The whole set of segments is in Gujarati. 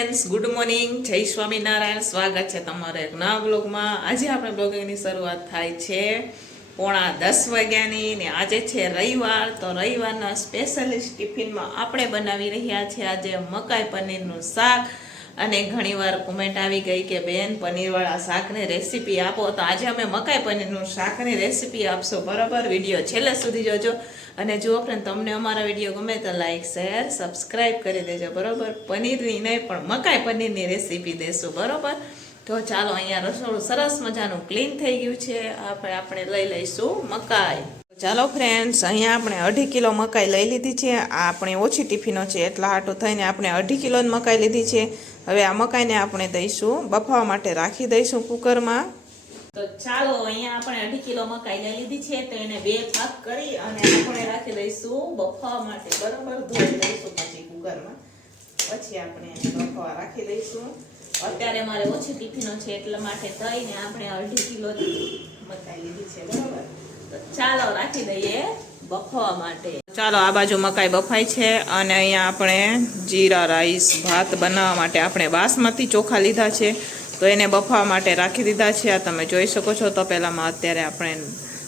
ફ્રેન્ડ્સ ગુડ મોર્નિંગ જય સ્વામિનારાયણ. સ્વાગત છે તમારા એક નવા બ્લોગમાં આજે આપણે બ્લોગિંગની શરૂઆત થાય છે પોણા દસ વાગ્યાની ને આજે છે રવિવાર. તો રવિવારના સ્પેશિયલિસ્ટ ટિફિનમાં આપણે બનાવી રહ્યા છીએ આજે મકાઈ પનીરનું શાક. અને ઘણીવાર કોમેન્ટ આવી ગઈ કે, બેન, પનીરવાળા શાકની રેસીપી આપો. તો આજે અમે મકાઈ પનીરનું શાકની રેસીપી આપશો. બરાબર? વીડિયો છેલ્લે સુધી જોજો. અને જુઓ ફ્રેન્ડ તમને અમારા વીડિયો ગમે તો લાઈક શેર સબસ્ક્રાઈબ કરી દેજો, બરાબર? પનીરની નહીં પણ મકાઈ પનીરની રેસીપી દેશું, બરાબર? તો ચાલો અહીંયા રસોડું સરસ મજાનું ક્લીન થઈ ગયું છે. આપણે આપણે લઈ લઈશું મકાઈ. ચાલો ફ્રેન્ડ્સ અહીંયા આપણે અઢી કિલો મકાઈ લઈ લીધી છે. આ આપણે ઓછી ટિફિનો છે, એટલા હાટું થઈને આપણે અઢી કિલો મકાઈ લીધી છે. હવે આ મકાઈને આપણે દઈશું, બફાવા માટે રાખી દઈશું કુકરમાં તો ચાલો અહીંયા આપણે અઢી કિલો મકાઈ લઈ લીધી છે, તો એને બે ભાગ કરી અને આપણે રાખી દઈશું બફાવા માટે. બરાબર ધોઈ દઈશું પછી કુકરમાં. પછી આપણે બફવા રાખી દઈશું. અત્યારે મારે ઓછી ટિફિનો છે, એટલા માટે થઈને આપણે અઢી કિલો મકાઈ લીધી છે, બરાબર? તો ચાલો રાખી દઈએ બફાવા માટે. ચાલો, આ બાજુ મકાઈ બફાઈ છે અને અહીંયા આપણે જીરા રાઈસ ભાત બનાવવા માટે આપણે બાસમતી ચોખા લીધા છે. તો એને બફાવા માટે રાખી દીધા છે. આ તમે જોઈ શકો છો. તો પહેલાંમાં અત્યારે આપણે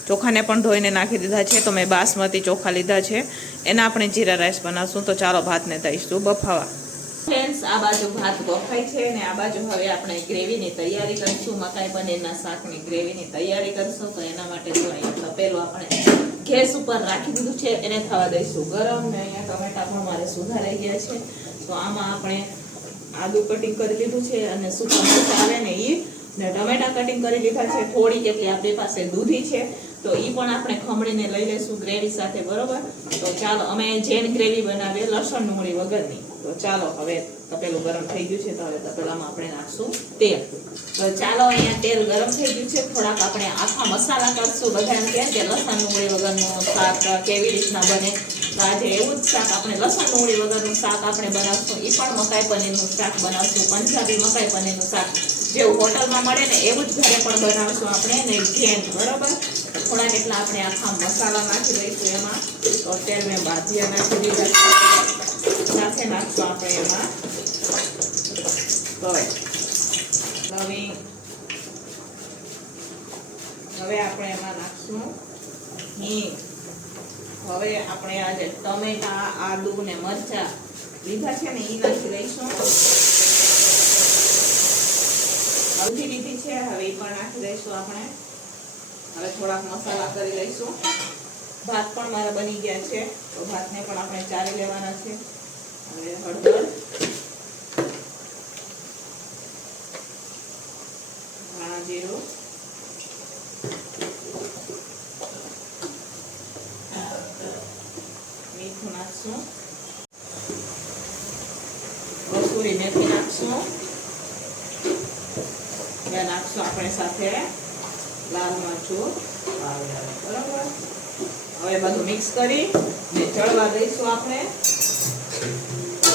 ચોખાને પણ ધોઈને નાખી દીધા છે. તો મેં બાસમતી ચોખા લીધા છે. એના આપણે જીરા રાઈસ બનાવશું. તો ચાલો ભાતને દઈશું. બફાવા. ફ્રેન્ડ્સ, આ બાજુ ભાત બફાય છે અને આ બાજુ હવે આપણે ગ્રેવીની તૈયારી કરીશું. મકાઈ પનીરના શાકની ગ્રેવીની તૈયારી કરીશું. તો એના માટે જો અહીંયા તપેલું આપણે ગેસ ઉપર રાખી દીધું છે. એને થવા દઈશું. ગરમ ને અહીંયા ટમેટા પણ મારે સુધારાઈ ગયા છે. તો આમાં આપણે આદુ કટિંગ કરી લીધું છે અને સૂકા મરચાં આવે ને એ ને ટમેટા કટિંગ કરી લીધા છે થોડી જેટલી આપણી પાસે દૂધી છે. તો એ પણ આપણે ખમણીને લઈ લઈશું ગ્રેવી સાથે, બરોબર? તો ચાલો, અમે જેન ગ્રેવી બનાવીએ, લસણ ડુંગળી વગરની. તો ચાલો, હવે તપેલું ગરમ થઈ ગયું છે, તો હવે તપેલામાં આપણે નાખશું તેલ. તો ચાલો, અહીંયા તેલ ગરમ થઈ ગયું છે, થોડાક આપણે આખા મસાલા કરશું બધા એમ કે લસણ ડુંગળી વગરનું શાક કેવી રીતના બને આજે એવું જ શાક આપણે લસણ, ડુંગળી વગરનું શાક આપણે બનાવશું. એ પણ મકાઈ પનીરનું શાક બનાવશું. પંજાબી મકાઈ પનીરનું શાક જેવું હોટલમાં મળે ને એવું જ ઘરે પણ બનાવશું આપણે ને ઘેન, બરાબર? થોડા કેટલા આપણે આખા મસાલા નાખી દઈશું એમાં. તો અત્યારે મેં બાજીયા નાખી દીધા સાથે નાખશું આપણે એમાં. હવે હવે આપણે એમાં નાખશું હિંગ. હવે આપણે આજે ટમેટા, આદુ ને મરચા લીધા છે ને એ નાખી દઈશું. હલ્દી લીધી છે, હવે એ પણ નાખી દઈશું આપણે. હવે થોડાક મસાલા કરી લઈશું. ભાત પણ મારા બની ગયા છે, તો ભાતને પણ આપણે ચારી લેવાના છે. હવે હળદર. જીરું મીઠું નાખશું કસૂરી મેથી નાખશું હવે નાખશું સાથે લાલ મરચું બરાબર? હવે બધું મિક્સ કરી ને ચડવા દઈશું આપણે.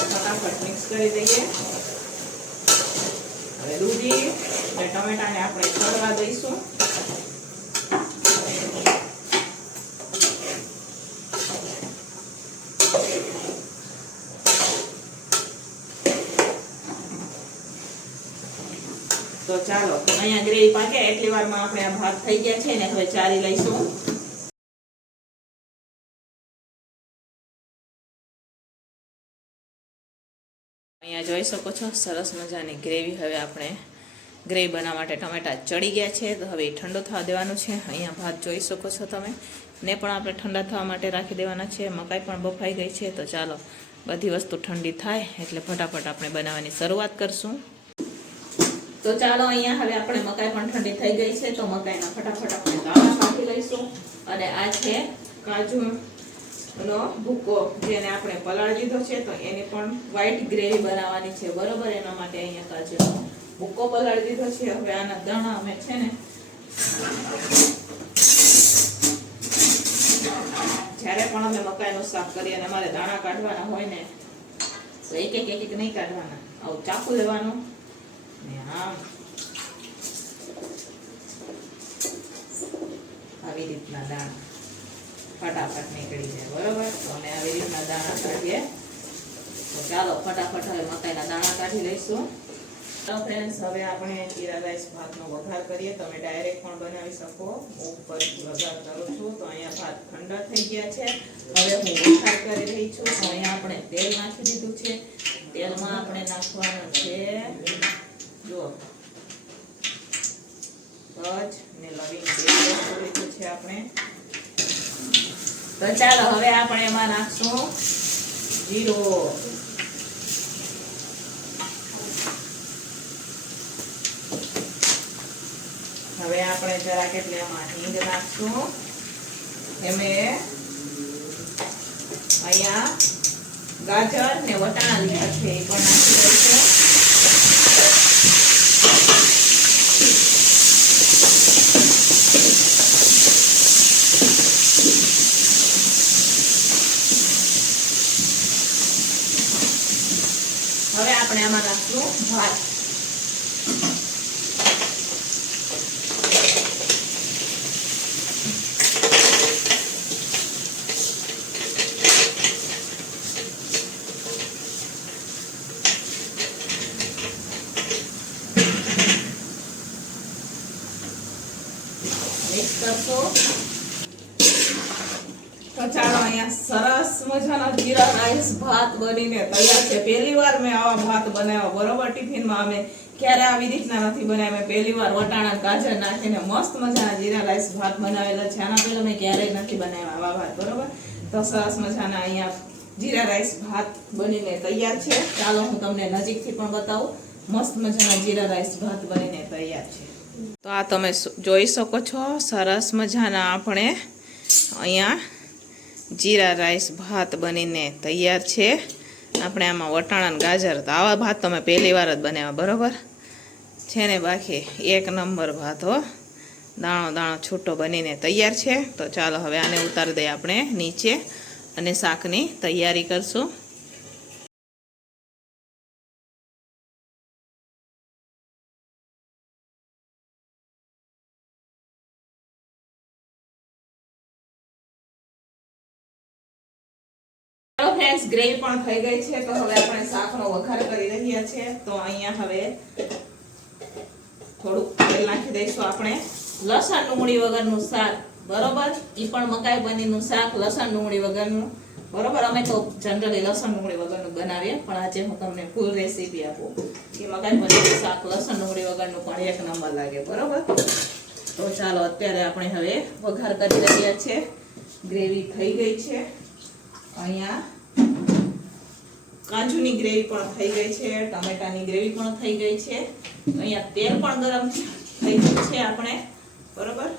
ફટાફટ મિક્સ કરી દઈએ. હવે દૂધી અને ટમેટાને આપણે ચડવા દઈશું. તો ચાલો અહીંયા ગ્રેવી પાકે, એટલી વારમાં આપણે આ ભાત થઈ ગયા છે ને, હવે ચારી લઈશું. અહીંયા જોઈ શકો છો, સરસ મજાની ગ્રેવી. હવે આપણે ગ્રેવી બનાવવા માટે ટમેટા ચડી ગયા છે, તો હવે ઠંડો થવા દેવાનું છે. અહીંયા ભાત જોઈ શકો છો તમે. ને પણ આપણે ઠંડા થવા માટે રાખી દેવાના છે. મકાઈ પણ બફાઈ ગઈ છે, તો ચાલો, બધી વસ્તુ ઠંડી થાય, એટલે ફટાફટ આપણે બનાવવાની શરૂઆત કરશું. તો ચાલો અહીંયા હવે આપણે મકાઈ પણ ઠંડી થઈ ગઈ છે, તો મકાઈના ફટાફટ આપણે દાણા કાઢી લઈશું. અને આ છે કાજુ નો ભૂકો, જેને આપણે પલાળી દીધો છે, તો એની પણ વ્હાઈટ ગ્રેવી બનાવવાની છે. બરોબર, એના માટે અહીંયા કાજુનો ભૂકો પલાળી દીધો છે. હવે આના દાણા અમે છે ને જ્યારે પણ અમે મકાઈનું શાક કરીએ અને અમારે દાણા કાઢવાના હોય ને, તો એક એક એક નહીં કાઢવાના. આવું ચાકુ લેવાનું. આવી રીતના દાણા ફટાફટ નીકળી જાય, બરોબર? તો અમે આવી રીતના દાણા કાઢીએ. તો ચાલો, ફટાફટ હવે મકાઈના દાણા કાઢી લઈશું. ફ્રેન્ડ્સ હવે આપણે જીરા રાઈસ ભાતનો વઘાર કરીએ. તમે ડાયરેક્ટ પણ બનાવી શકો. હું ઉપર વઘાર કરું છું. તો અહીંયા ભાત ઠંડા થઈ ગયા છે. હવે હું વઘાર કરી રહી છું. તો અહીંયા આપણે તેલ નાખી દીધું છે. તેલમાં આપણે નાખવાનું છે ચાલો, હવે આપણે એમાં નાખશું જીરો. હવે આપણે જરાક એટલે એમાં હિંગ નાખશું. એમે અહીંયા ગાજર ને વટાણા લીધા છે, એ પણ નાખી દઈશું હવે આપણે આમાં નાખશું ભાત મિક્સ કરશો તો ચાલો અહીંયા મજાના જીરા રાઈસ ભાત બનીને તૈયાર છે. પહેલી વાર મેં આવા ભાત બનાવ્યા. બરોબર ટિફિનમાં અમે ક્યારે આવી રીતના નથી બનાવ્યા. મેં પહેલી વાર વટાણા, ગાજર નાખીને મસ્ત મજાના જીરા રાઈસ ભાત બનાવેલા છે. આના પહેલાં મેં ક્યારેય નથી બનાવ્યા આવા ભાત. બરોબર? તો સરસ મજાના અહીંયા જીરા રાઈસ ભાત બનીને તૈયાર છે. ચાલો હું તમને નજીકથી પણ બતાવું. મસ્ત મજાના જીરા રાઈસ ભાત બનીને તૈયાર છે. તો આ તમે જોઈ શકો છો. સરસ મજાના આપણે અહીંયા જીરા રાઈસ ભાત બનીને તૈયાર છે. આપણે આમાં વટાણા ગાજર તો આવા ભાત તમે પહેલી વાર જ બનાવ્યા, બરાબર? છે ને બાકી એક નંબર ભાત હો. દાણો દાણો છૂટો બનીને તૈયાર છે. તો ચાલો હવે આને ઉતારી દઈએ આપણે નીચે અને શાકની તૈયારી કરશું. ચાલો ફ્રેન્ડ્સ ગ્રેવી પણ થઈ ગઈ છે, તો હવે આપણે શાકનો વઘાર કરી રહ્યા છીએ. તો અહીંયા હવે થોડુંક તેલ નાખી દઈશું આપણે. લસણ ડુંગળી વગરનું શાક, બરોબર? એ પણ મકાઈ પનીરનું શાક લસણ ડુંગળી વગરનું. બરોબર? અમે તો જનરલી લસણ ડુંગળી વગરનું બનાવીએ, પણ આજે હું તમને ફૂલ રેસીપી આપું. કે મકાઈ પનીરનું શાક લસણ ડુંગળી વગરનું પણ એક નંબર લાગે, બરોબર? તો ચાલો, અત્યારે આપણે હવે વઘાર કરી રહ્યા છે ગ્રેવી થઈ ગઈ છે. અહીંયા કાજુની ગ્રેવી પણ થઈ ગઈ છે, ટમેટાની ગ્રેવી પણ થઈ ગઈ છે. અહીંયા તેલ પણ ગરમ થઈ ગયું છે આપણે, બરોબર?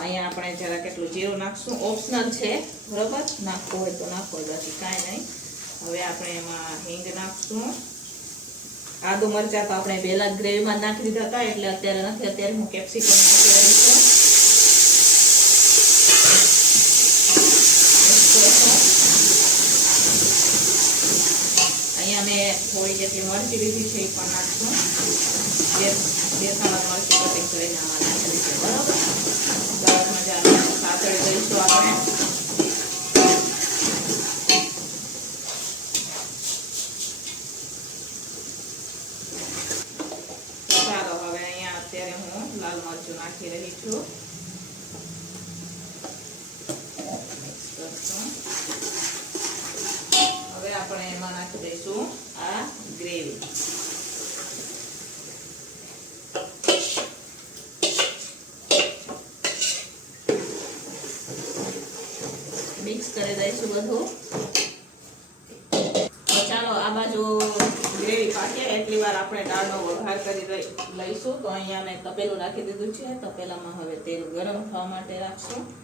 અહીંયા આપણે જરા કેટલું જીરું નાખશું ઓપ્શનલ છે, બરોબર? નાખવું હોય તો નાખો, બાકી કાંઈ નહીં. હવે આપણે એમાં હિંગ નાખશું. આદુ મરચા તો આપણે પહેલા ગ્રેવીમાં નાખી દીધા હતા, એટલે અત્યારે નથી, અત્યારે હું કેપ્સિકમ નાખી રહી છું અહીંયા મેં થોડી જેટલી મરચી લીધી છે, એ પણ નાખશું. બે બે ત્રણ મરચી કટિંગ કરીને આમાં નાખેલી છે બરાબર? સરસ મજાની સાતળી દઈશું આપણે. હવે અહીંયા અત્યારે હું લાલ મરચું નાખી રહી છું Mix કરશું. હવે આપણે એમાં નાખી દઈશું આ ગ્રેવી. મિક્સ કરી દઈશું બધું. ચાલો આ બાજુ ગ્રેવી પાકે. એટલી વાર આપણે દાળનો વઘાર કરી લઈશું. તો અહીંયા મેં તપેલું રાખી દીધું છે. તપેલામાં હવે તેલ ગરમ થવા માટે રાખશું.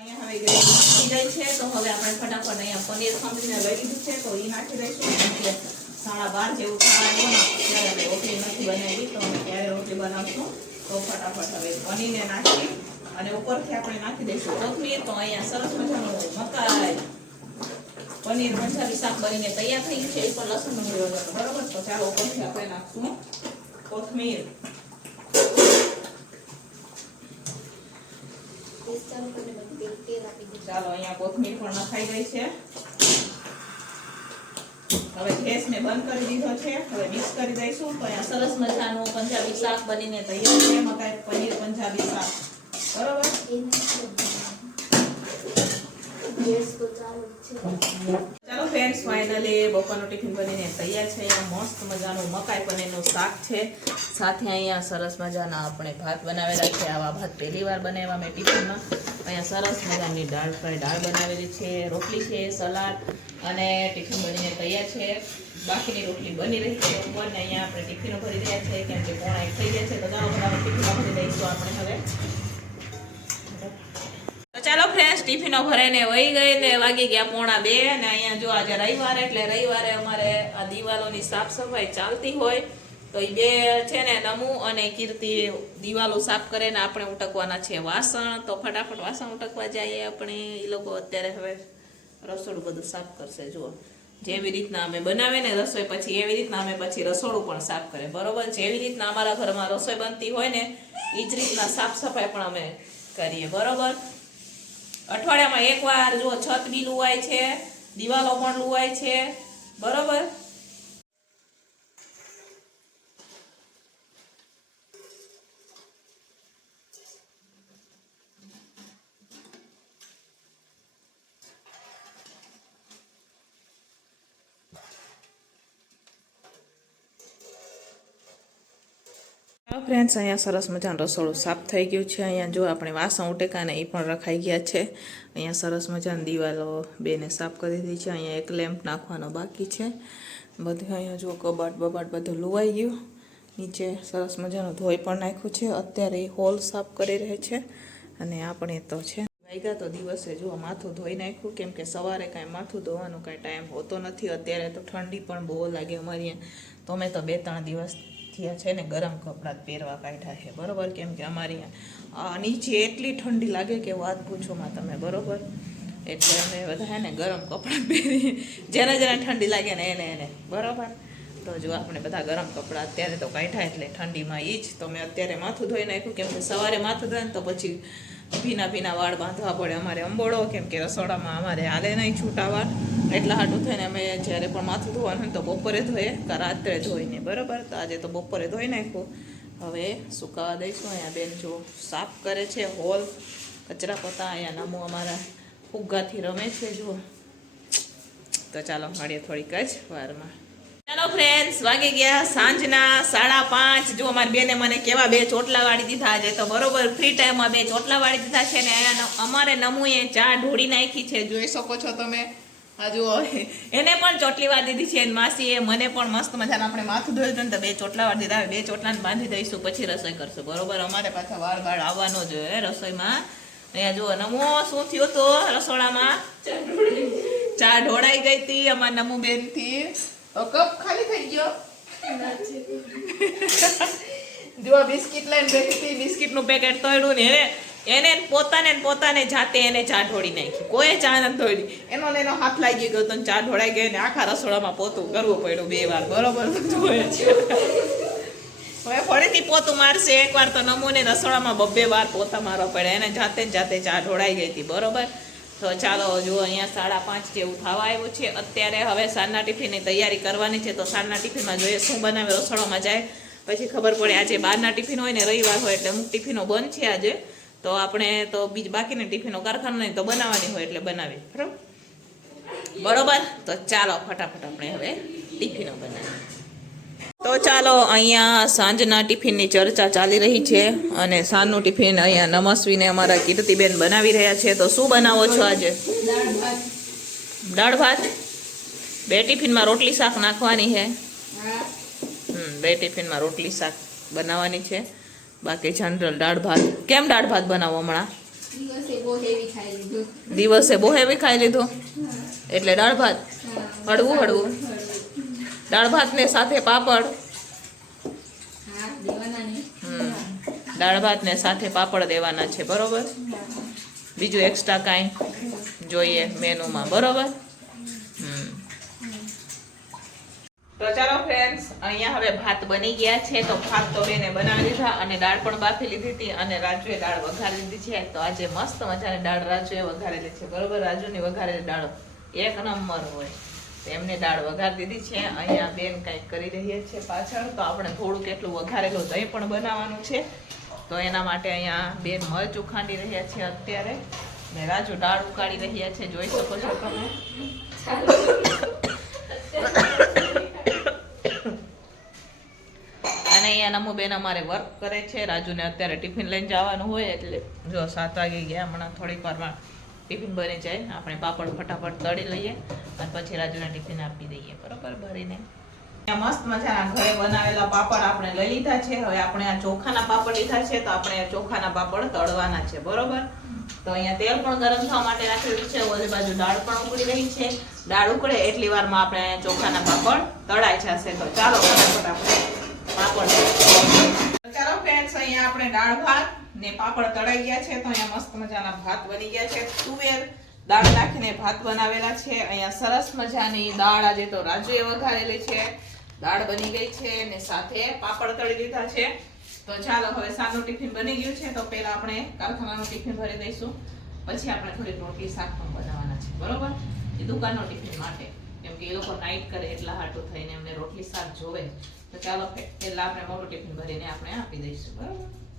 હવે આપણે ફટાફટ અહીંયા પનીર ખમણીને લઈ છે. તો એ નાખી દઈશું. સાડા બાર જેવું થવા ત્યારે રોટલી બનાવશું? તો ફટાફટ હવે પનીરને નાખી અને ઉપરથી આપણે નાખી દઈશું કોથમીર. તો અહીંયા સરસ મજાનું મકાઈ, પનીર પંજાબી શાક બનીને તૈયાર થઈ ગયું છે. પણ લસણ બરોબર? તો ચાલો ઉપરથી આપણે નાખશું કોથમીર. ચાલો, અહીંયા કોથમીર પણ નખાઈ ગઈ છે. હવે ગેસ મેં બંધ કરી દીધો છે. હવે મિક્સ કરી દઈશું. તો અહીંયા સરસ મજાનું પંજાબી શાક બનીને તૈયાર છે. મકાઈ પનીર પંજાબી શાક. બરોબર? ચાલો ફ્રેન્ડ્સ ફાઇનલી બપોરનું ટિફિન બનીને તૈયાર છે. અહીંયા મસ્ત મજાનું મકાઈ પનીરનું શાક છે. સાથે અહીંયા સરસ મજાના આપણે ભાત બનાવેલા છે. આવા ભાત પહેલી વાર બનાવ્યા મેં ટિફિનમાં. અહીંયા સરસ મજાની દાળ ફ્રાય દાળ બનાવેલી છે. રોટલી છે, સલાડ અને ટિફિન બનીને તૈયાર છે. બાકીની રોટલી બની રહી છે. ઉપરને અહીંયા આપણે ટિફિનો ભરી રહ્યા છે. કેમ કે પોણા એક થઈ ગયા છે. બધા બધા ટિફિનો ભરી દઈશું આપણે હવે. ફ્રેન્ડ્સ ટિફિનો ભરાઈને વહી ગઈ ને વાગી ગયા પોણા બે ને અહીંયા જો આજે રવિવાર એટલે રવિવારે અમારે આ દિવાલોની સાફ સફાઈ ચાલતી હોય તો એ બે છે ને, નમુ અને કીર્તિ દિવાલો સાફ કરે ને આપણે ઉટકવાના છે વાસણ. તો ફટાફટ વાસણ ઉટકવા જઈએ આપણે. એ લોકો અત્યારે હવે રસોડું બધું સાફ કરશે, જુઓ. જેવી રીતના અમે બનાવે ને રસોઈ પછી એવી રીતના અમે પછી રસોડું પણ સાફ કરે બરોબર? જેવી રીતના અમારા ઘરમાં રસોઈ બનતી હોય ને એ જ રીતના સાફ સફાઈ પણ અમે કરીએ. બરોબર? અઠવાડિયામાં એકવાર જો છત બી લુવાય છે દિવાલો પણ લુવાય છે. બરોબર? ફ્રેન્ડ્સ અહીંયા સરસ મજાનું રસોડું સાફ થઈ ગયું છે. અહીંયા જો આપણે વાસણ ઉટેકા ને એ પણ રખાઈ ગયા છે. અહીંયા સરસ મજાની દિવાલો બેને સાફ કરી દીધી છે. અહીંયા એક લેમ્પ નાખવાનો બાકી છે. બધું અહીંયા જો કબાટ બબાટ બધું લુવાઈ ગયું. નીચે સરસ મજાનું ધોઈ પણ નાખ્યું છે. અત્યારે એ હોલ સાફ કરી રહે છે. અને આપણે તો છે. વાગ્યા તો દિવસે જો માથું ધોઈ નાખ્યું. કેમ કે સવારે કાંઈ માથું ધોવાનો કાંઈ ટાઈમ હોતો નથી. અત્યારે તો ઠંડી પણ બહુ લાગે અમારી તો મેં તો બે ત્રણ દિવસ થયા છે ને ગરમ કપડાં જ પહેરવા કાઢ્યા છે. બરોબર? કેમ કે અમારી નીચે એટલી ઠંડી લાગે કે વાત પૂછોમાં તમે બરોબર? એટલે અમે બધા ને ગરમ કપડાં પહેરીએ જેને જેને ઠંડી લાગે ને એને એને. બરાબર? તો જો આપણે બધા ગરમ કપડાં અત્યારે તો કાઢ્યા એટલે ઠંડીમાં એ જ. તો મેં અત્યારે માથું ધોઈ નાખ્યું, કેમ કે સવારે માથું ધોય ને તો પછી ભીના ભીના વાળ બાંધવા પડે અમારે અંબોળો, કેમ કે રસોડામાં અમારે હાલે નહીં છૂટા વાળ. એટલા હાટું થઈને અમે જ્યારે પણ માથું ધોવાનું હોય તો બપોરે ધોઈએ, કે રાત્રે ધોઈને. બરાબર? તો આજે તો બપોરે ધોઈ નાખ્યું. હવે સુકાવા દઈશું. અહીંયા બેન જો સાફ કરે છે, હોલ, કચરા પોતા. અહીંયા નામો અમારા ફુગ્ગાથી રમે છે, જુઓ. તો ચાલો મળીએ થોડીક જ વારમાં. ચાલો ફ્રેન્ડ્સ વાગી ગયા સાંજના સાડા પાંચ. જો અમારી બેને મને કેવા બે ચોટલા વાળી દીધા છે, તો બરોબર ફ્રી ટાઈમમાં બે ચોટલા વાળી દીધા છે ને અમારે નમુએ ચા ઢોળી નાખી છે, જોઈ શકો છો તમે. હજુ એને પણ ચોટલી વાર દીધી છે અને માસીએ મને પણ મસ્ત મજાના આપણે માથું ધોયું હતું ને તો બે ચોટલા વાર દીધા. બે ચોટલાને બાંધી દઈશું, પછી રસોઈ કરશું. બરોબર, અમારે પાછા વાળ વાળ આવવાનો જોઈએ રસોઈમાં. અહીંયા જુઓ, નમો શું થયું તો રસોડામાં? ચા ઢોળાઈ ગઈ હતી અમારા નમુ બેનથી તો કપ ખાલી થઈ ગયો. જો બિસ્કિટ લઈને બેઠી બિસ્કિટનું પેકેટ તોડ્યું ને એને એને પોતાને પોતાને જાતે એને ચા ઢોળી નાખી. કોઈ ચા ન ઢોળી. એનો એનો હાથ લાગી ગયો તો ચા ઢોળાઈ ગઈ ને આખા રસોડામાં પોતું કરવું પડ્યું બે વાર. બરોબર જોઈએ છે. હવે ફરીથી પોતું મારશે. એકવાર તો નમૂને રસોડામાં બબ્બે વાર પોતા મારવા પડે એને જાતે જાતે ચા ઢોળાઈ ગઈ હતી. બરોબર? તો ચાલો જો અહીંયા સાડા પાંચ જેવું થવા આવ્યું છે. અત્યારે હવે સાંજના ટિફિનની તૈયારી કરવાની છે તો સાંજના ટિફિનમાં જોઈએ શું બનાવે, રસોડામાં જાય. પછી ખબર પડે આજે બહારના ટિફિન હોય ને રવિવાર હોય એટલે અમુક ટિફિનો બંધ છે આજે. તો આપણે તો બીજ બાકીની ટિફિનો કારખાનાની તો બનાવવાની હોય એટલે બનાવી બરાબર? બરોબર? તો ચાલો ફટાફટ આપણે હવે ટિફિનો બનાવીએ. તો ચાલો અહીંયા સાંજના ટિફિનની ચર્ચા ચાલી રહી છે અને સાંજનું ટિફિન અહીંયા નમસ્વીને અમારા કીર્તિબેન બનાવી રહ્યા છે. તો શું બનાવો છો આજે? દાળ ભાત? બે ટિફિનમાં રોટલી શાક નાખવાની છે? બે ટિફિનમાં રોટલી શાક બનાવવાની છે. બાકી જનરલ દાળ ભાત. કેમ દાળ ભાત બનાવો હમણાં? દિવસે બહુ હેવી ખાઈ લીધું. એટલે દાળ ભાત? હળવું. હળવું. દાળ ભાત ને સાથે પાપડ. દાળ ભાત ને સાથે પાપડ દેવાના છે બરોબર? બીજું એક્સ્ટ્રા કાંઈ જોઈએ મેનુમાં બરોબર? તો ચાલો ફ્રેન્ડ્સ અહીંયા હવે ભાત બની ગયા છે તો ભાત તો બેને બનાવી લીધા અને દાળ પણ બાફી લીધી હતી અને રાજુએ દાળ વઘારી લીધી છે. તો આજે મસ્ત મજાની દાળ રાજુએ વઘારેલી છે બરોબર? રાજુની વઘારેલી દાળ એક નંબર હોય. એમને દાળ વઘારી દીધી છે. અહીંયા બેન કંઈક કરી રહ્યા છે પાછળ. તો આપણે થોડું કેટલું વઘારેલું દહીં પણ બનાવવાનું છે. તો એના માટે અહીંયા બેન મરચું ખાંડી રહ્યા છે અત્યારે. ને રાજુ દાળ ઉકાળી રહ્યા છે. જોઈ શકો છો તમે. અને અહીંયા નમુબેન અમારે વર્ક કરે છે. રાજુને અત્યારે ટિફિન લઈને જવાનું હોય એટલે જો સાત વાગે ગયા હમણાં થોડીક વારમાં ટિફિન બની જાય. આપણે પાપડ ફટાફટ તળી લઈએ. અને પછી રાજુને ટિફિન આપી દઈએ, બરોબર? ભરીને. મસ્ત મજાના ઘરે બનાવેલા પાપડ આપણે લઈ લીધા છે. હવે આપણે આ ચોખાના પાપડ લીધા છે, તો આપણે ચોખાના પાપડ તળવાના છે, બરોબર? તો અહીંયા તેલ પણ ગરમ થવા માટે રાખેલું છે ઓલી બાજુ દાળ પણ ઉકળી રહી છે. દાળ ઉકળે એટલી વારમાં આપણે ચોખાના પાપડ તળાઈ જશે. તો ચાલો ફટાફટ આપણે પાપડ ચાલો ફ્રેન્ડ્સ અહીંયા આપણે દાળ, ભાત ને પાપડ તળાઈ ગયા છે. તો અહીંયા મસ્ત મજાના ભાત બની ગયા છે. તુવેર દાળ નાખીને ભાત બનાવેલા છે. અહીંયા સરસ મજાની દાળ આજે તો રાજુએ વઘારેલી છે. દાળ બની ગઈ છે અને સાથે પાપડ તળી દીધા છે. તો ચાલો હવે સાંજનું ટિફિન બની ગયું છે. તો પહેલા આપણે કારખાનાનું ટિફિન ભરી દઈશું. પછી આપણે થોડીક રોટલી, શાક પણ બનાવવાના છે. બરોબર? એ દુકાનનો ટિફિન માટે. કેમ કે એ લોકો નાઇટ કરે એટલા હાટું થઈને એમને રોટલી, શાક જોવે. તો ચાલો પહેલાં આપણે મોટું ટિફિન ભરીને આપણે આપી દઈશું. બરોબર?